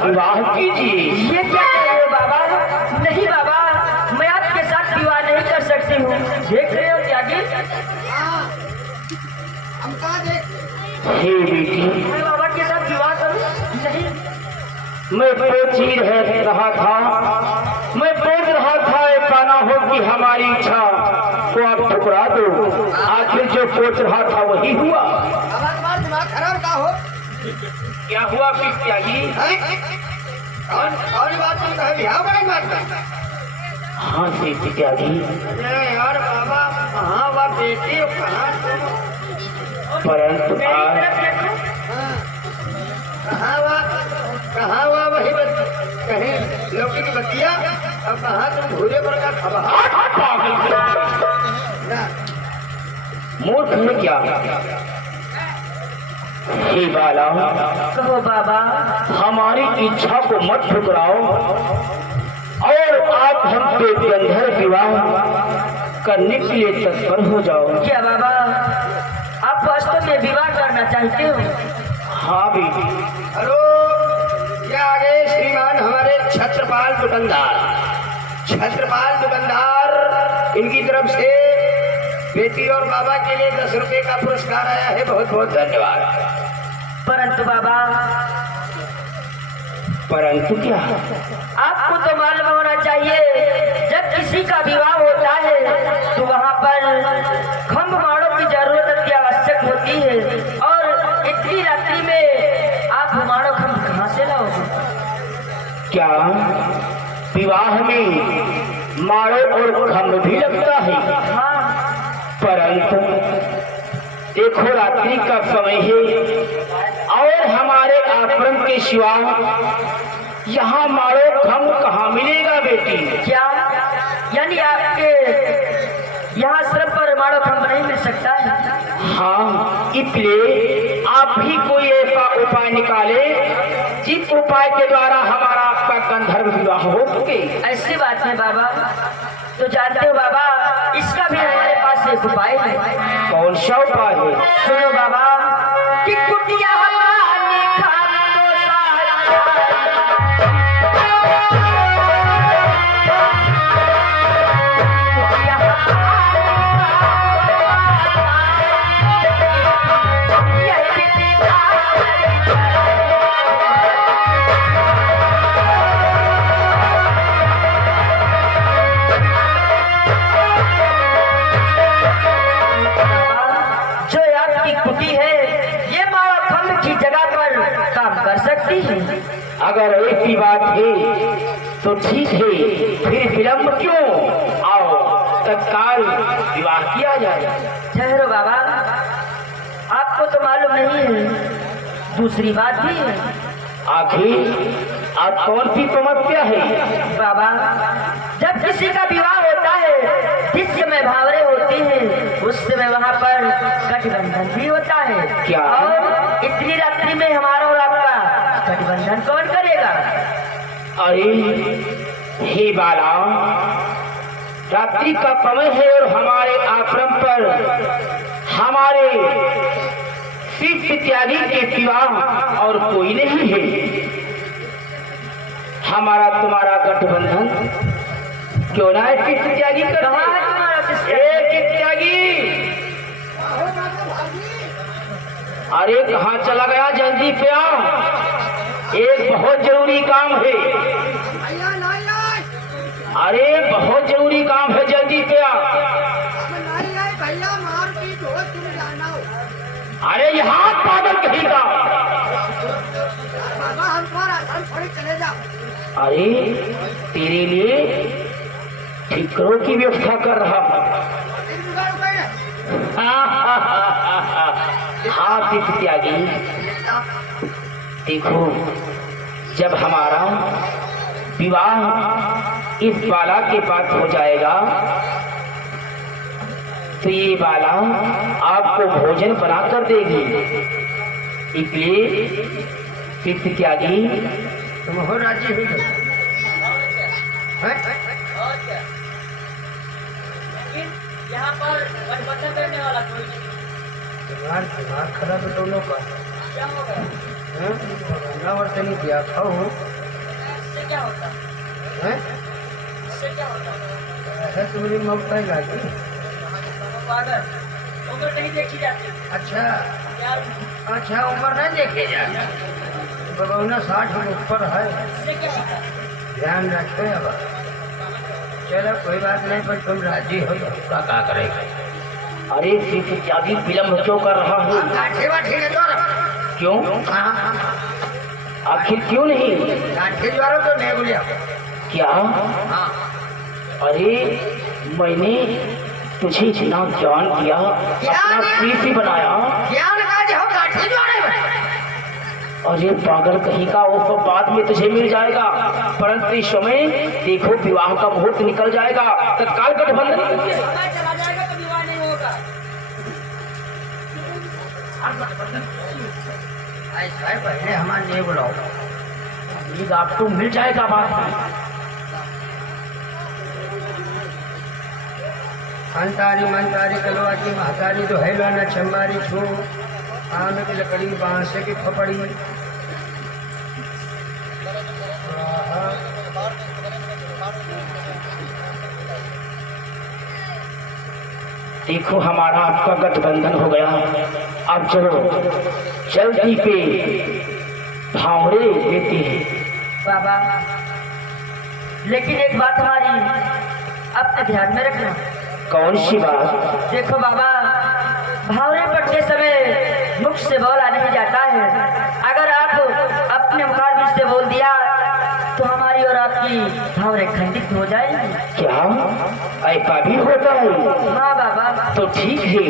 विवाह कीजिए। ये क्या कह रहे हो बाबा? नहीं बाबा मैं आपके साथ विवाह नहीं कर सकती हूँ। देख रहे हो त्यागी? हे बेटी मैं बाबा के साथ विवाह करूँ? नहीं। मैं सोच ही रहा था, मैं सोच रहा था ऐसा ना हो कि हमारी इच्छा को आप ठुकरा दो। आखिर जो सोच रहा था वही हुआ। दिमाग खराब का हो? क्या हुआ फिर त्यागी? कौन बात तुम कहे बिहाव का बात? हाँ से त्यागी यार बाबा कहाँ वह बेटी कहाँ परंतु मेरी आज तरफ देखो। कहाँ वह वही कहीं लौकी की बतिया अब कहाँ तुम भूरे पर का खबा मूर्ख है क्या? हे बाला कहो बाबा। हमारी इच्छा को मत ठुकराओ और आप हमसे गंधर्व विवाह करने के लिए तत्पर हो जाओ। क्या बाबा आप वास्तव में विवाह करना चाहते हो? हाँ बेटी। हेलो ये आगे श्रीमान हमारे छत्रपाल दुकानदार इनकी तरफ से बेटी और बाबा के लिए 10 रुपए का पुरस्कार आया है। बहुत बहुत धन्यवाद। परंतु बाबा परंतु क्या? आपको तो मालूम होना चाहिए जब किसी का विवाह होता है तो वहाँ पर खम्भ माड़ों की जरूरत की आवश्यक होती है। और इतनी रात्रि में आप माड़ो खम्भ कहाँ से लाओगे? क्या विवाह में माड़ो और खम्भ भी लगता है? हाँ परंतु देखो रात्रि का समय है और हमारे आश्रम के सिवा यहाँ मारो खम्भ कहाँ मिलेगा बेटी? क्या यानी आपके यहाँ श्रम पर माड़ो खम्भ नहीं मिल सकता है? हाँ इसलिए आप भी कोई ऐसा उपाय निकाले जिस उपाय के द्वारा हमारा आपका गंधर्व विवाह हो सके। ऐसी बात है बाबा। तो जानते हो बाबा इसका भी हमारे पास एक उपाय है। कौन सा उपाय है? सुनो बाबा कि कुटिया हमारी खान तो सकती है। अगर ऐसी बात है तो ठीक है, फिर विलंब क्यों? आओ तत्काल विवाह किया जाए। ठहरो बाबा, आपको तो मालूम नहीं है, दूसरी बात भी है। आखिर आप कौन सी समस्या है? बाबा, जब किसी का विवाह होता है, जिस समय भावरे होती है, उस समय वहाँ पर गठबंधन भी होता है। क्या? और इतनी रात्रि में हमारा और आपका गठबंधन कौन करेगा? अरे हे बाला, रात्रि का समय है और हमारे आश्रम पर हमारे शिष्य त्यागी के सिवा और कोई नहीं है। हमारा तुम्हारा गठबंधन क्यों ना है शिष्य त्यागी कर? कहाँ है तुम्हारा शिष्य? एक त्यागी, अरे कहाँ चला गया? जल्दी पे आओ, एक बहुत जरूरी काम है। अरे बहुत जरूरी काम है, जल्दी पे आ। अरे यहाँ पागल कहीं का। अरे तेरे लिए ठिकरों की व्यवस्था कर रहा हूँ। हाँ शिष्य त्यागी, देखो जब हमारा विवाह इस बाला के पास हो जाएगा तो ये बाला आपको भोजन बना कर देगी। इसलिए शिष्य त्यागी तुम हो राजी हो जाओ। यहाँ पर गठबंधन करने वाला कोई नहीं। यार दिमाग खराब है दोनों का। क्या हो गया? गंगा वर्त नहीं किया खाओ। इससे क्या होता? इससे क्या होता? ऐसा तुम्हारी मौत है लागी। पागल, उम्र नहीं देखी जाती। अच्छा यार, अच्छा, उम्र नहीं देखे जाता। बबौना 60 के ऊपर है। इससे क्या होता? ध्यान रखे। अब चलो कोई बात नहीं, पर तुम राजी हो तो क्या करेगा? अरे शिष्य त्यागी विलंब क्यों कर रहा है? गांठे वाठे ने तो क्यों? हाँ, आखिर क्यों नहीं? गांठे द्वारा तो नहीं बोलिया। क्या? हाँ, अरे मैंने तुझे इतना ज्ञान दिया, अपना शिष्य बनाया। ज्ञान का जो गांठे द्वारा अरे पागल कहीं का, वो सब बाद में तुझे मिल जाएगा, परंतु इस समय देखो विवाह का मुहूर्त निकल जाएगा, तत्काल गठबंधन। समय चला जाएगा तो विवाह नहीं होगा। ऐसा है, पहले हमारे नहीं बुलाओ। ये आपको मिल जाएगा बाद में। अंतारी मंतारी कलवा की महतारी जो है लो न चंबारी छू आम की लकड़ी बांस की खपड़ी। देखो हमारा आपका गठबंधन हो गया। अब चलो जल्दी पे भावरे देते हैं। बाबा, लेकिन एक बात हमारी अपने ध्यान में रखना। कौन सी बात? देखो बाबा, भावरे पड़ते समय मुख से बोला नहीं जाता है। अगर आप अपने मुखारबिज से बोल दिया तो हमारी और आपकी भावरे खंडित हो जाएंगी। क्या ऐसा भी होता है? हाँ बाबा। तो ठीक है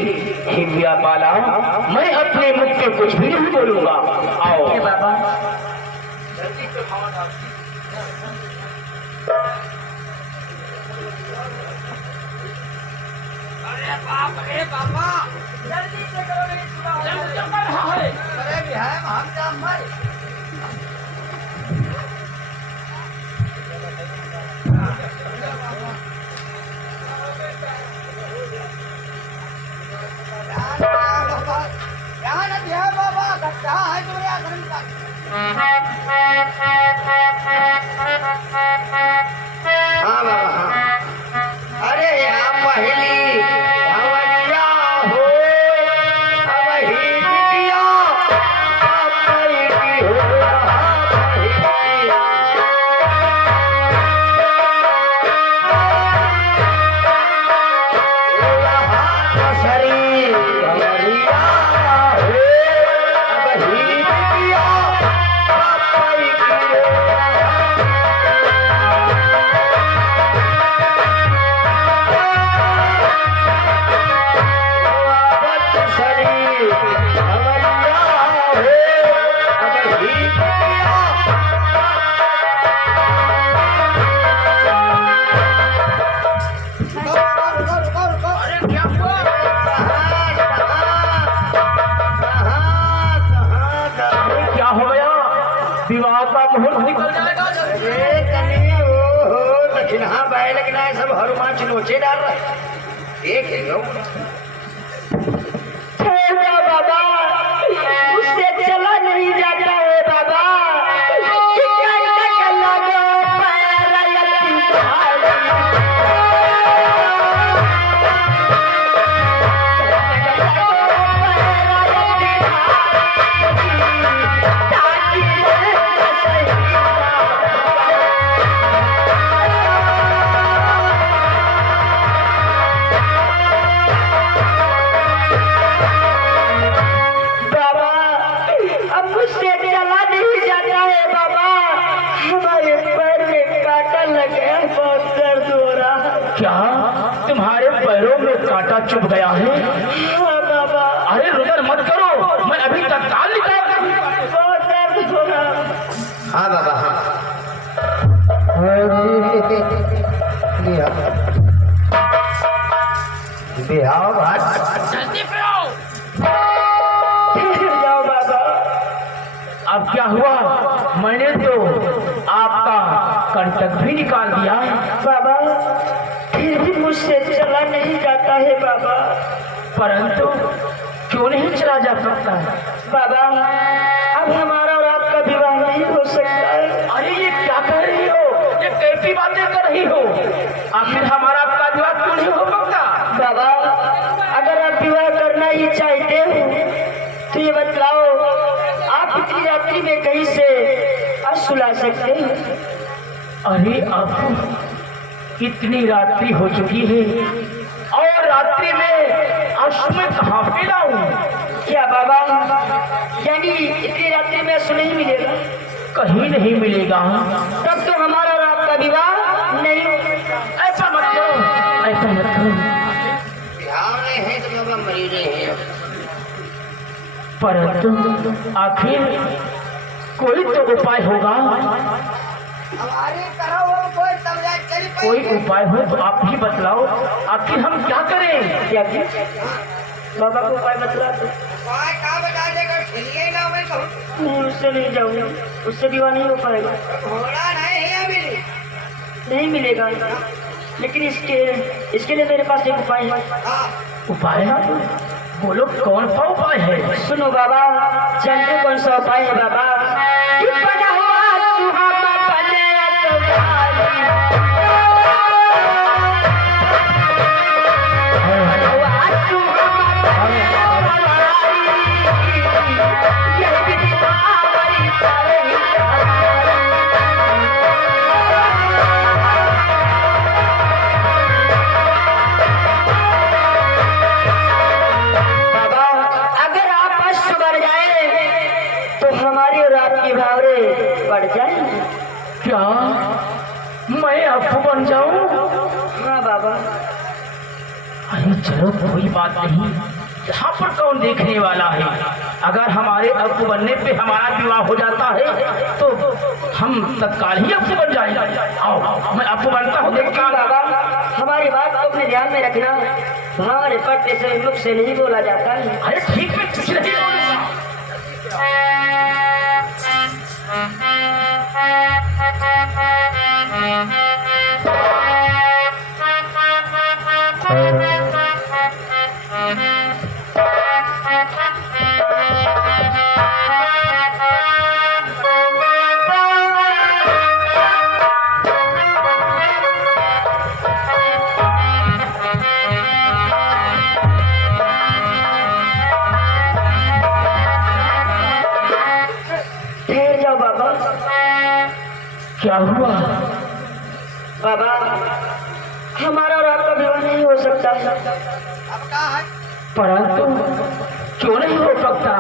हिव्या बाला, मैं अपने मुख से कुछ भी नहीं बोलूंगा। आओ ये बाबा, अरे बाबा, जल्दी से करो, नहीं सुना होगा। अरे बिहार हम काम मर। हाँ बाबा, हाँ। अरे यहाँ पहली भवनिया हो, अब ही बिटिया, अब पहली हो, यहाँ पहली। यहाँ कसरी भवनिया हो, अब ही बिटिया, अब विवाह का मुहूर्त निकल जाएगा। अरे कन्हैया, ओ दक्षिणा बाय लगना है, सब हनुमान चिनोचे डाल रहे। एक है लो। छोड़ दो बाबा, उससे चला नहीं जाता है बाबा। क्या तुम्हारे पैरों में कांटा चुभ गया है? हाँ बाबा, अरे रुदन मत करो, मैं अभी तत्काल निकालता हूँ। बहुत दर्द हो रहा। हाँ बाबा हाँ। बिहाव भाट जल्दी पे आओ। फिर जाओ बाबा। अब क्या हुआ? मैंने तो आपका कंटक भी निकाल दिया। बाबा, फिर भी मुझसे चला नहीं जाता है बाबा। परंतु क्यों नहीं चला जा सकता है? बाबा, अब हमारा और आपका विवाह नहीं हो सकता है। अरे ये क्या कह रही हो? ये कैसी बातें कर रही हो? आखिर हमारा आपका विवाह क्यों नहीं हो सकता? बाबा, अगर आप विवाह करना ही चाहते हो तो ये बतलाओ, आप इतनी रात्रि में कहीं से सुला सकते हैं? अरे अब इतनी रात्रि हो चुकी है और रात्रि में अश्व में कहाँ पे लाऊं? क्या बाबा, यानी इतनी रात्रि में अश्व नहीं मिलेगा? कहीं नहीं मिलेगा। तब तो हमारा और आपका विवाह नहीं हो सकता। ऐसा मत करो, ऐसा मत करो। बिहाव में है तो बाबा मरीजे हैं। परंतु आखिर कोई तो उपाय होगा। हमारी तरह वो कोई समझा चली कोई उपाय हो तो आप ही बतलाओ, आखिर हम क्या करें? क्या जी? बाबा को उपाय बतला दो। पाए का बता देगा खेलिए ना मैं कहूँ। नहीं, उससे नहीं जाऊंगा, उससे विवाह नहीं हो पाएगा। घोड़ा नहीं है अभी नहीं मिलेगा, लेकिन इसके लिए मेरे पास एक उपाय है। हाँ उपाय? बोलो कौन सा उपाय है? सुनो बाबा, जानते कौन सा उपाय है बाबा? कि बना हुआ सुहागा बने सवारी। बना हुआ सुहागा बने सवारी। ये विधि हमारी सारी बढ़ जाएंगे। क्या मैं अप्पू बन जाऊं? हाँ बाबा। अरे चलो कोई बात नहीं, यहाँ पर कौन देखने वाला है? अगर हमारे अप्पू बनने पे हमारा विवाह हो जाता है तो हम तत्काल ही अप्पू बन जाएंगे। आओ मैं अप्पू बनता हूँ। लेकिन बाबा, हमारी बात को अपने ध्यान में रखना, हमारे पट्टे से मुख से नहीं बोला जाता है। अरे ठीक है, कुछ नहीं बोलूंगा। ठहर जाओ बाबा। क्या हुआ? बाबा, हमारा और आपका विवाह नहीं हो सकता है। अब क्या है? परंतु क्यों नहीं हो सकता?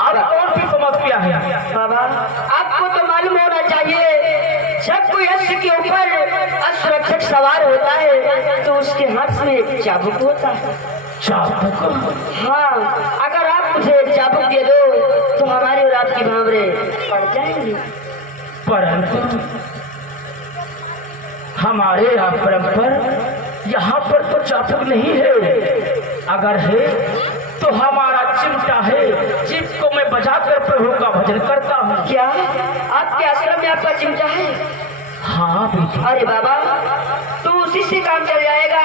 अब और भी समस्या है। बाबा, आपको तो मालूम होना चाहिए, जब कोई अश्व के ऊपर असुरक्षक सवार होता है तो उसके हाथ में एक चाबुक होता है। चाबुक? हाँ, अगर आप मुझे एक चाबुक दे दो तो हमारी और आपकी भावरे पड़ जाएंगी। परंतु हमारे आश्रम पर यहाँ पर तो चाबुक नहीं है। अगर है तो हमारा चिमटा है जिसको मैं बजाकर प्रभु का भजन करता हूँ। क्या आपके आश्रम में आपका चिमटा है? हाँ बेटी। अरे बाबा, तो उसी से काम चल जाएगा।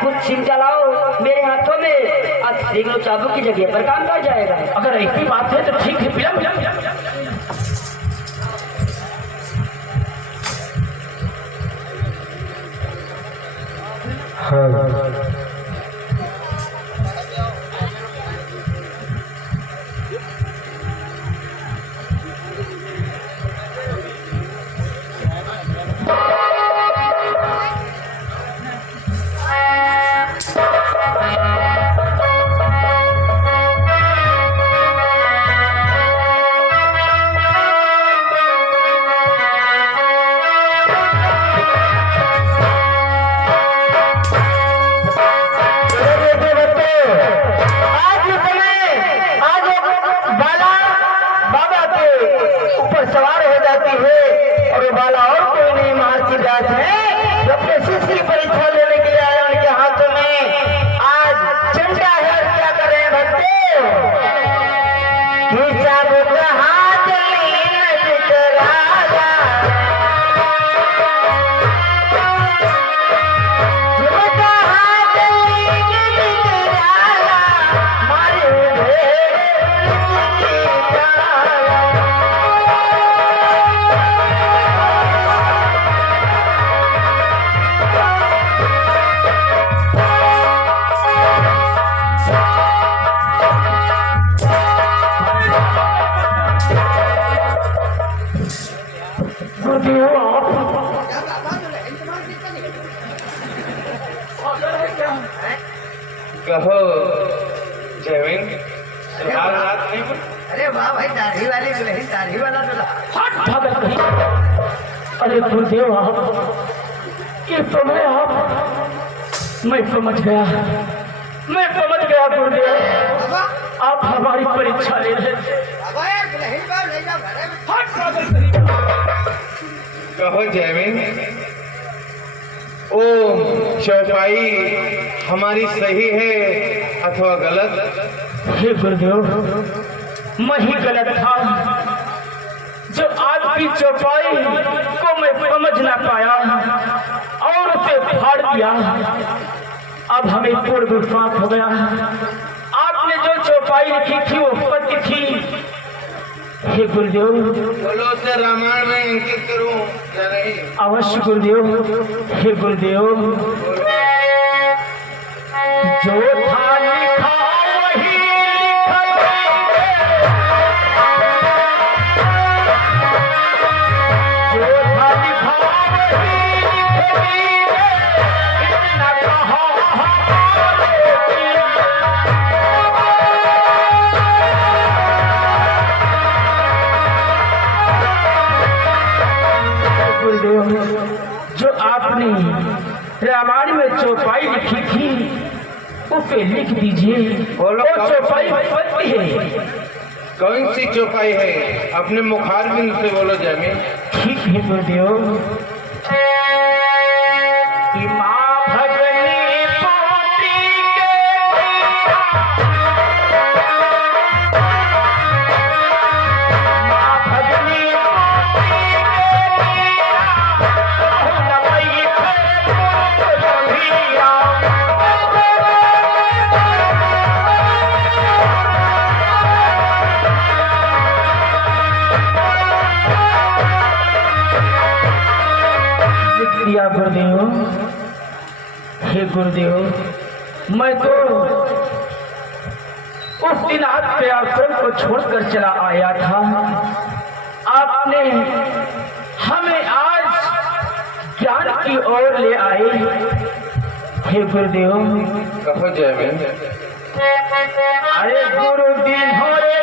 कुछ चिमटा लाओ मेरे हाथों में, अब देख लो चाबुक की जगह पर काम कर जाएगा। अगर ऐसी बात है तो ठीक है पिलम। सवार हो जाती है और वो बाला और कोई नहीं महर्षि व्यास है जो अपने शिष्य की परीक्षा लेने के लिए आए। उनके हाथों में आज झंडा है और क्या कर रहे हैं भक्तों कि चाबुक हाथ लीन जितराजा, चाबुक हाथ लीन जितराजा, मारे कहो जमीन सुहाग रात नहीं बोल। अरे वाह भाई, दाढ़ी वाली दुल्हन, दाढ़ी वाला दूल्हा। हट भागल कहीं। अरे गुरुदेव आप ये समय आप, मैं समझ गया गुरुदेव, आप हमारी परीक्षा ले रहे थे। हट भागल कहीं। कहो जमीन ओ चौपाई हमारी सही है अथवा गलत? हे गुरुदेव, मैं ही गलत था जो आपकी चौपाई को मैं समझ ना पाया और उसे फाड़ दिया। अब हमें पूर्ण विश्वास हो गया आपने जो चौपाई लिखी थी वो सत्य थी। हे गुरुदेव, बोलो से रामायण में अंकित करूं या नहीं? अवश्य गुरुदेव। हे गुरुदेव, जो था लिखा वही जो आपने रामायण में चौपाई लिखी थी उसे लिख दीजिए। बोलो, वो चौपाई सत्य है। कौन सी चौपाई है? अपने मुखारबिंद से बोलो जमीन। ठीक है गुरुदेव। कि माँ भगनी पोती माँ भगनी गुरुदेव। हे गुरुदेव, मैं तो उस दिन आपके आश्रम को छोड़कर चला आया था। आपने हमें आज ज्ञान की ओर ले आए। हे गुरुदेव। कहो जमीन। अरे गुरु दिन हो रे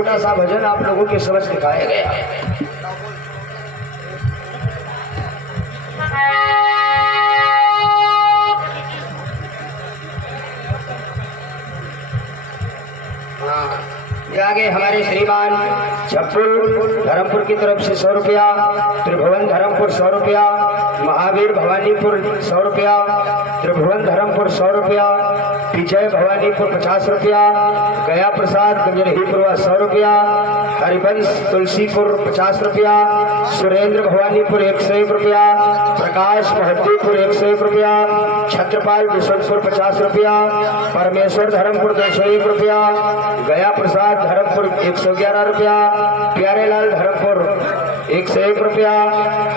छोटा सा भजन आप लोगों के समझ दिखाया गया। आगे हमारे श्रीमान छप्पुर धर्मपुर की तरफ से 100 रुपया, त्रिभुवन धर्मपुर 100 रुपया, महावीर भवानीपुर 100 रुपया, त्रिभुवन धर्मपुर 100 रुपया, विजय भवानीपुर 50 रुपया, गया प्रसाद गंजरहीपुरवा 100 रुपया, हरिवंश तुलसीपुर 50 रुपया, सुरेंद्र भवानीपुर 101 रुपया, प्रकाश महद्दीपुर 101 रुपया, छत्रपाल बिशनपुर 50 रुपया, परमेश्वर धर्मपुर 201 रुपया, गया प्रसाद धर्मपुर 111 रुपया, प्यारेलाल धर्मपुर 101 रुपया,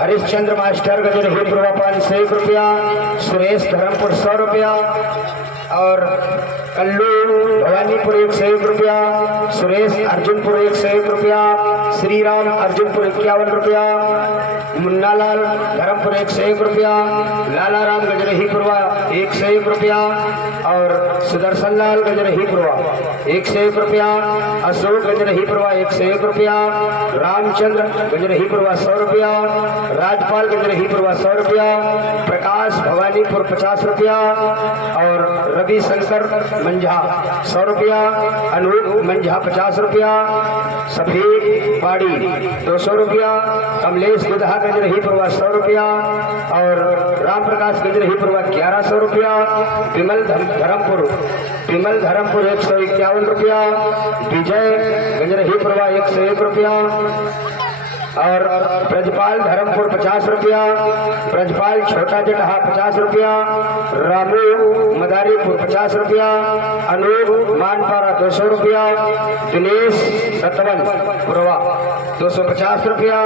हरिश्चंद्र मास्टर गजरहीपुरवा 501 रुपया, सुरेश धर्मपुर 100 रुपया और कल्लू भवानीपुर 101 रुपया, सुरेश अर्जुनपुर 101 रुपया, श्रीराम अर्जुनपुर 51 रुपया, मुन्नालाल धर्मपुर 101 रुपया, लाला राम गजरहीपुरवा 101 रुपया और सुदर्शन लाल गजरहीपुरवा 101 रुपया, अशोक गजरहीपुरवा 101 रुपया, रामचंद्र गजरहीपुरवा 100 रुपया, राजपाल गजरहीपुरवा 100 रुपया, प्रकाश भवानीपुर 50 रुपया और रवि शंकर मंझा 100 रुपया, अनूप मंझा 50 रुपया, सफेद पाड़ी 200 रुपया, कमलेश दुधा गजरहीपुरवा 100 रुपया और राम प्रकाश गजरहीपुरवा 1100 रुपया, विमल धर्मपुर 151 रुपया, विजय गजरहीपुरवा 101 रुपया और ब्रजपाल धर्मपुर 50 रुपया, ब्रजपाल छोटा जटहा 50 रुपया, रामू मदारीपुर 50 रुपया, अनूप मानपारा 200 रुपया, दिनेश सतवन पुरवा 250 रुपया,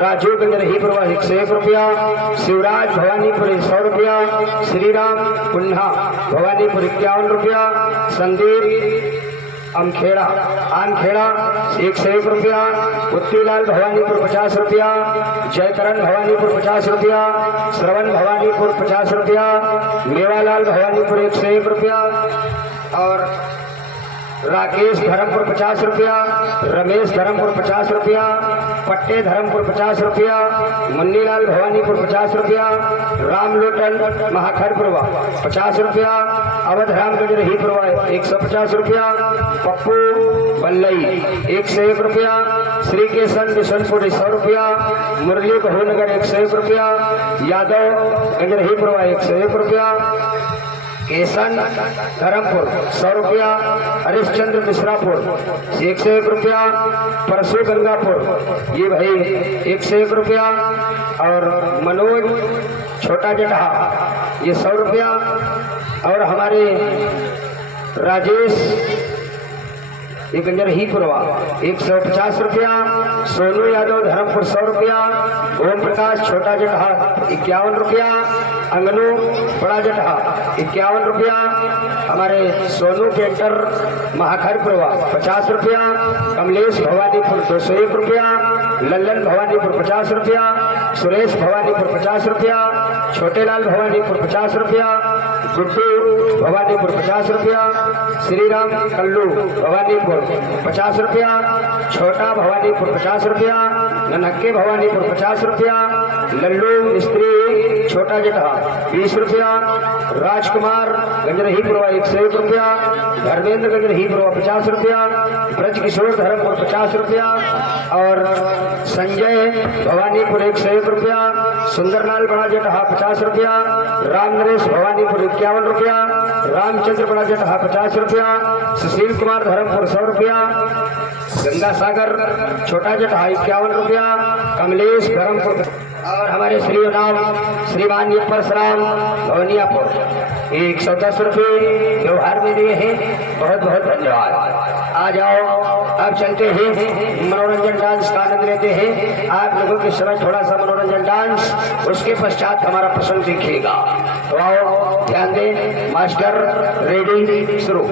राजू गंजरहीपुरवा 101 रुपया, शिवराज भवानीपुर 100 रुपया, श्रीराम कुन्हा भवानीपुर 51 रुपया, संदीप आमखेड़ा 101 रुपया, उत्तीलाल भवानीपुर 50 रुपया, जयकरण भवानीपुर 50 रुपया, श्रवण भवानीपुर 50 रुपया, मेवालाल भवानीपुर 101 रुपया और राकेश धर्मपुर 50 रुपया, रमेश धर्मपुर 50 रुपया, पट्टे धर्मपुर 50 रुपया, मुन्नीलाल भवानीपुर 50 रुपया, रामलोटन महाखरपुरवा 50 रुपया, अवधराम गजरहीपुरवा 150 रुपया, पप्पू बल्लई 101 रुपया, श्री केशन बिशनपुर 100 रुपया, मुरली बहुनगर 101 रुपया, यादव गजरहीपुरवा 101 रुपया, केसन धर्मपुर 100 रुपया, हरिश्चंद्र मिश्रापुर 101 रुपया, परसू गंगापुर ये भाई 101 रुपया और मनोज छोटा जटहा ये 100 रुपया और हमारे राजेश ये गंजरहीपुरवा 150 रुपया, सोनू यादव धर्मपुर 100 रुपया, ओम प्रकाश छोटा जटहा 51 रुपया, अंगनू बड़ा जटहा 51 रुपया, हमारे सोनू पेंटर महाखरपुरवा 50 रुपया, कमलेश भवानीपुर 201 रुपया, लल्लन भवानीपुर 50 रुपया, सुरेश भवानीपुर 50 रुपया, छोटेलाल भवानीपुर 50 रुपया, गुड्डू भवानीपुर 50 रुपया, श्रीराम कल्लू भवानीपुर 50 रुपया, छोटा भवानीपुर 50 रुपया, ननक्के भवानीपुर 50 रुपया, लल्लू मिस्त्री छोटा जटहा 20 रुपया, राजकुमार गंजरहीपुरवा 101 रुपया, धर्मेंद्र गंजरहीपुरवा 50 रुपया, ब्रज किशोर धर्मपुर 50 रुपया और संजय भवानीपुर 101 रुपया, सुंदरलाल बड़ा जटहा 50 रुपया, राम नरेश भवानीपुर 51 रुपया, रामचंद्र बड़ा जटहा 50 रुपया, सुशील कुमार धर्मपुर 100 रुपया, गंगा सागर छोटा जटहा 51 रुपया, कमलेश धर्मपुर और हमारे श्री नाम श्रीमान जी परशुराम भवनियापुर 110 रुपये व्यवहार में दिए हैं। बहुत बहुत धन्यवाद। आ जाओ अब चलते हैं मनोरंजन डांस का आनंद लेते हैं। आप लोगों के समय थोड़ा सा मनोरंजन डांस, उसके पश्चात हमारा प्रसंग दिखेगा। तो आओ ध्यान दें। मास्टर रेडी, शुरू।